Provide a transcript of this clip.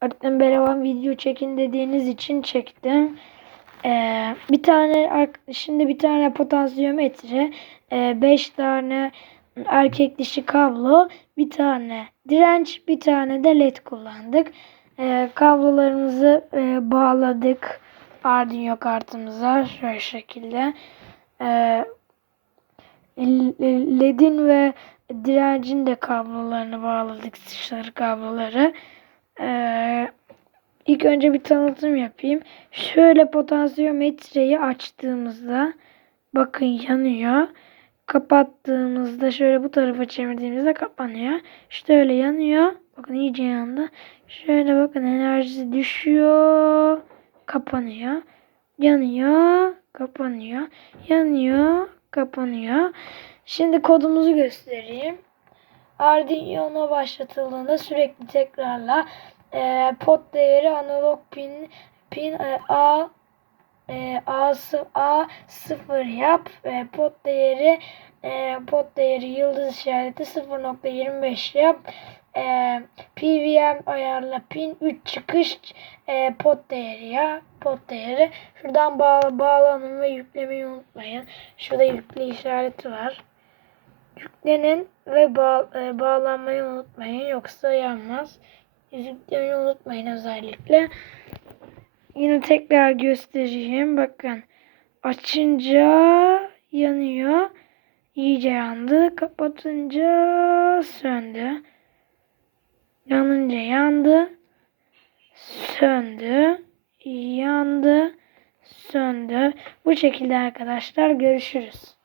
öğretmen Beravan video çekin dediğiniz için çektim. Ee, bir tane şimdi bir tane potansiyometre, 5 tane erkek dişi kablo, bir tane direnç, bir tane de led kullandık. Ee, kablolarımızı e, bağladık Arduino kartımıza şöyle şekilde. Ee, L- ledin ve direncin de kablolarını bağladık dışarı kabloları. Ee, ilk önce bir tanıtım yapayım. Şöyle potansiyometreyi açtığımızda bakın yanıyor. Kapattığımızda şöyle bu tarafa çevirdiğimizde kapanıyor. İşte öyle yanıyor. Bakın iyice yandı. Şöyle bakın enerjisi düşüyor. Kapanıyor. Yanıyor. Kapanıyor. Yanıyor. Kapanıyor. Şimdi kodumuzu göstereyim. Arduino başlatıldığında sürekli tekrarla e, pot değeri analog pin pin e, A e, A, A 0 yap. E, pot değeri e, pot değeri yıldız işareti 0.25 yap. E, PWM ayarla pin 3 çıkış e, pot değeri ya pot değeri. Şuradan bağ, bağlanın ve yüklemeyi unutmayın. Şurada yükle işareti var. Yüklenin ve bağ, e, bağlanmayı unutmayın yoksa yanmaz. Yüklemeyi unutmayın özellikle. Yine tekrar göstereyim. Bakın. Açınca yanıyor. İyice yandı. Kapatınca söndü. Yanınca yandı. Söndü. Yandı. Söndü. Bu şekilde arkadaşlar görüşürüz.